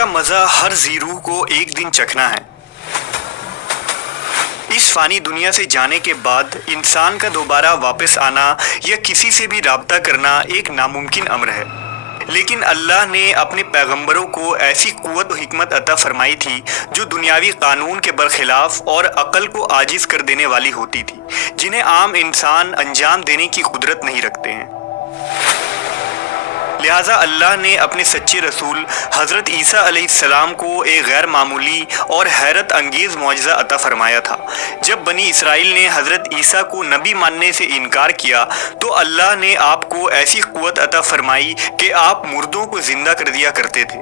का मजा हर जी रूह को एक दिन चखना है। इस फानी दुनिया से जाने के बाद इंसान का दोबारा वापस आना या किसी से भी राब्ता करना एक नामुमकिन अम्र है। लेकिन अल्लाह ने अपने पैगंबरों को ऐसी कुव्वत और हिकमत अता फरमाई थी जो दुनियावी कानून के बरखिलाफ और अक्ल को आजिज कर देने वाली होती थी, जिन्हें आम इंसान अंजाम देने की कुदरत नहीं रखते हैं। लिहाजा अल्लाह ने अपने सच्चे रसूल हज़रत ईसा अलैहिस्सलाम को एक गैर मामूली और हैरत अंगेज़ मौजज़ा अता फरमाया था। जब बनी इसराइल ने हज़रत ईसा को नबी मानने से इनकार किया तो अल्लाह ने आपको ऐसी क़ुव्वत अता फरमाई कि आप मुर्दों को ज़िंदा कर दिया करते थे।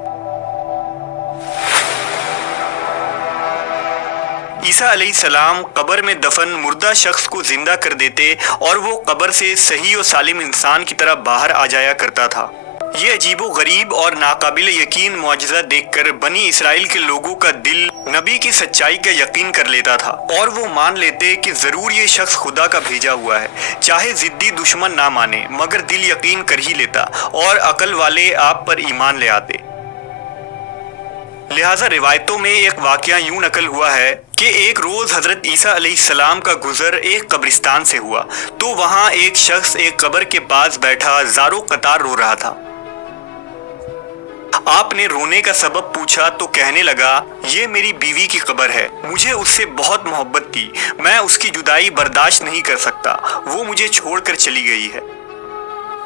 ईसा अलैहिस्सलाम कब्र में दफन मुर्दा शख्स को जिंदा कर देते और वो कब्र से सही और सालिम इंसान की तरह बाहर आ जाया करता था। ये अजीबो गरीब और नाकाबिल यकीन मुआजिज़ा देखकर बनी इसराइल के लोगों का दिल नबी की सच्चाई का यकीन कर लेता था और वो मान लेते कि ज़रूर ये शख्स खुदा का भेजा हुआ है। चाहे ज़िद्दी दुश्मन ना माने मगर दिल यकीन कर ही लेता और अकल वाले आप पर ईमान ले आते। लिहाजा रिवायतों में एक वाक़या यूं नकल हुआ है कि एक रोज़ हज़रत ईसा अलैहिस्सलाम का गुज़र एक कब्रिस्तान से हुआ तो वहाँ एक शख्स एक कब्र के पास बैठा ज़ारो कतार रो रहा था। आपने रोने का सबब पूछा तो कहने लगा, ये मेरी बीवी की कब्र है, मुझे उससे बहुत मोहब्बत थी, मैं उसकी जुदाई बर्दाश्त नहीं कर सकता, वो मुझे छोड़कर चली गई है।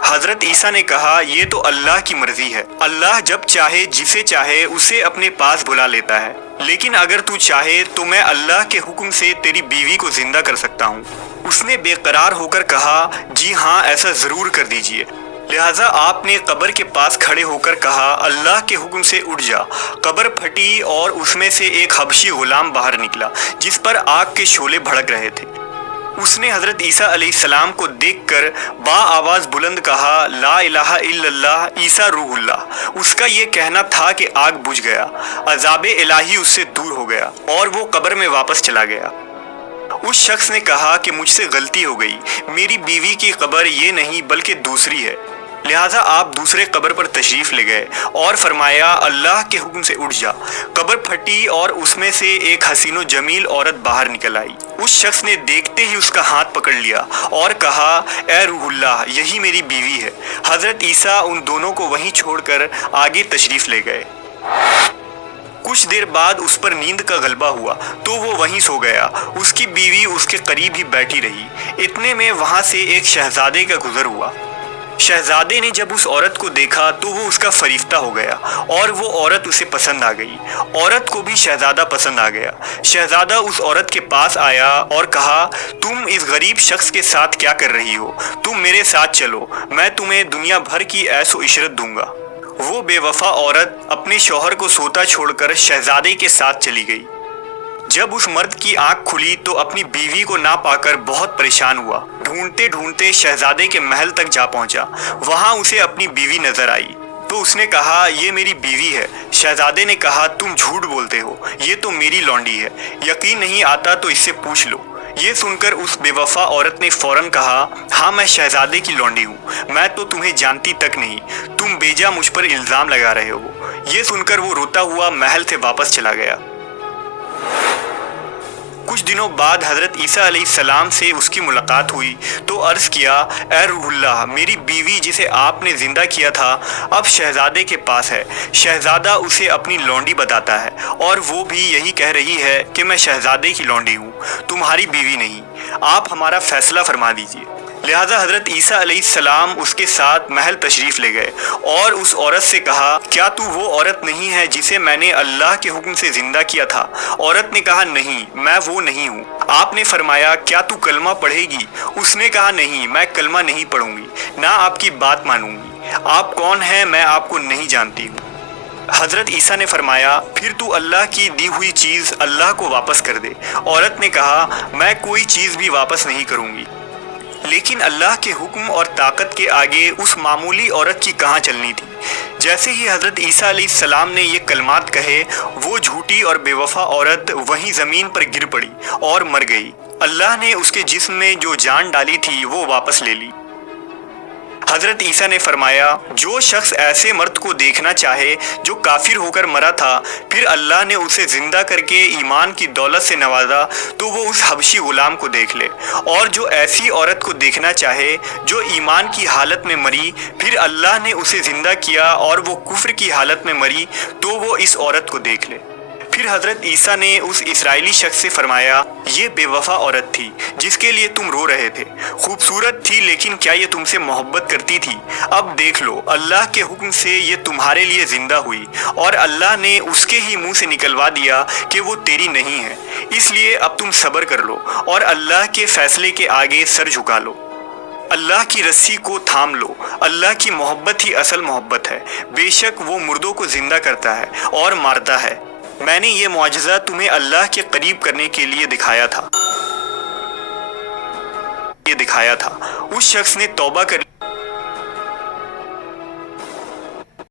हजरत ईसा ने कहा, ये तो अल्लाह की मर्जी है, अल्लाह जब चाहे जिसे चाहे उसे अपने पास बुला लेता है, लेकिन अगर तू चाहे तो मैं अल्लाह के हुक्म से तेरी बीवी को जिंदा कर सकता हूँ। उसने बेकरार होकर कहा, जी हाँ, ऐसा ज़रूर कर दीजिए। लिहाजा आपने कब्र के पास खड़े होकर कहा, अल्लाह के हुक्म से उठ जा। कब्र फटी और उसमें से एक हबशी गुलाम बाहर निकला जिस पर आग के शोले भड़क रहे थे। उसने हज़रत ईसा अलैहिस्सलाम को देखकर बा आवाज़ बुलंद कहा, ला इलाहा इल्लल्लाह ईसा रूहुल्लाह। उसका ये कहना था कि आग बुझ गया, अज़ाबे इलाही उससे दूर हो गया और वो कब्र में वापस चला गया। उस शख्स ने कहा कि मुझसे गलती हो गई, मेरी बीवी की कब्र ये नहीं बल्कि दूसरी है। लिहाजा आप दूसरे कब्र पर तशरीफ़ ले गए और फरमाया, अल्लाह के हुक्म से उठ जा। कब्र फटी और उसमें से एक हसीनो जमील औरत बाहर निकल आई। उस शख्स ने देखते ही उसका हाथ पकड़ लिया और कहा, ए रूहुल्लाह, यही मेरी बीवी है। हज़रत ईसा उन दोनों को वहीं छोड़कर आगे तशरीफ़ ले गए। कुछ देर बाद उस पर नींद का गलबा हुआ तो वो वहीं सो गया। उसकी बीवी उसके करीब ही बैठी रही। इतने में वहाँ से एक शहजादे का गुजर हुआ। शहजादे ने जब उस औरत को देखा तो वो उसका फरिश्ता हो गया और वो औरत उसे पसंद आ गई। औरत को भी शहजादा पसंद आ गया। शहजादा उस औरत के पास आया और कहा, तुम इस गरीब शख्स के साथ क्या कर रही हो? तुम मेरे साथ चलो, मैं तुम्हें दुनिया भर की ऐशो इशरत दूंगा। वो बेवफा औरत अपने शौहर को सोता छोड़कर शहजादे के साथ चली गई। जब उस मर्द की आंख खुली तो अपनी बीवी को ना पाकर बहुत परेशान हुआ। ढूंढते ढूंढते शहजादे के महल तक जा पहुंचा। वहां उसे अपनी बीवी नजर आई तो उसने कहा, ये मेरी बीवी है। शहजादे ने कहा, तुम झूठ बोलते हो, ये तो मेरी लौंडी है, यकीन नहीं आता तो इससे पूछ लो। ये सुनकर उस बेवफा औरत ने फौरन कहा, हाँ, मैं शहजादे की लौंडी हूँ, मैं तो तुम्हें जानती तक नहीं, तुम बेजा मुझ पर इल्ज़ाम लगा रहे हो। ये सुनकर वो रोता हुआ महल से वापस चला गया। कुछ दिनों बाद हज़रत ईसा अलैहिस्सलाम से उसकी मुलाकात हुई तो अर्ज़ किया, ए रूहुल्लाह, मेरी बीवी जिसे आपने ज़िंदा किया था अब शहजादे के पास है। शहजादा उसे अपनी लौंडी बताता है और वो भी यही कह रही है कि मैं शहजादे की लौंडी हूँ, तुम्हारी बीवी नहीं। आप हमारा फ़ैसला फरमा दीजिए। लिहाजा हज़रत ईसा अलैहिस्सलाम उसके साथ महल तशरीफ़ ले गए और उस औरत से कहा, क्या तू वो औरत नहीं है जिसे मैंने अल्लाह के हुक्म से ज़िंदा किया था? औरत ने कहा, नहीं, मैं वो नहीं हूँ। आपने फरमाया, क्या तू कलमा पढ़ेगी? उसने कहा, नहीं, मैं कलमा नहीं पढ़ूंगी, ना आपकी बात मानूंगी। आप कौन हैं, मैं आपको नहीं जानती हूँ। हज़रत ईसा ने फरमाया, फिर तू अल्लाह की दी हुई चीज़ अल्लाह को वापस कर दे। औरत ने कहा, मैं कोई चीज़ भी वापस नहीं करूँगी। लेकिन अल्लाह के हुक्म और ताकत के आगे उस मामूली औरत की कहाँ चलनी थी। जैसे ही हज़रत ईसा अलैहिस्सलाम ने ये कलमात कहे, वो झूठी और बेवफा औरत वहीं ज़मीन पर गिर पड़ी और मर गई। अल्लाह ने उसके जिस्म में जो जान डाली थी वो वापस ले ली। حضرت عیسیٰ نے فرمایا جو شخص ایسے مرد کو دیکھنا چاہے جو کافر ہو کر مرا تھا پھر اللہ نے اسے زندہ کر کے ایمان کی دولت سے نوازا تو وہ اس حبشی غلام کو دیکھ لے، اور جو ایسی عورت کو دیکھنا چاہے جو ایمان کی حالت میں مری پھر اللہ نے اسے زندہ کیا اور وہ کفر کی حالت میں مری تو وہ اس عورت کو دیکھ لے۔ پھر حضرت عیسیٰ نے اس اسرائیلی شخص سے فرمایا یہ بے وفا عورت تھی جس کے لیے تم رو رہے تھے، خوبصورت تھی لیکن کیا یہ تم سے محبت کرتی تھی؟ اب دیکھ لو اللہ کے حکم سے یہ تمہارے لیے زندہ ہوئی اور اللہ نے اس کے ہی منہ سے نکلوا دیا کہ وہ تیری نہیں ہے، اس لیے اب تم صبر کر لو اور اللہ کے فیصلے کے آگے سر جھکا لو۔ اللہ کی رسی کو تھام لو، اللہ کی محبت ہی اصل محبت ہے، بے شک وہ مردوں کو زندہ کرتا ہے اور مارتا ہے۔ میں نے یہ معجزہ تمہیں اللہ کے قریب کرنے کے لیے دکھایا تھا۔ اس شخص نے توبہ کر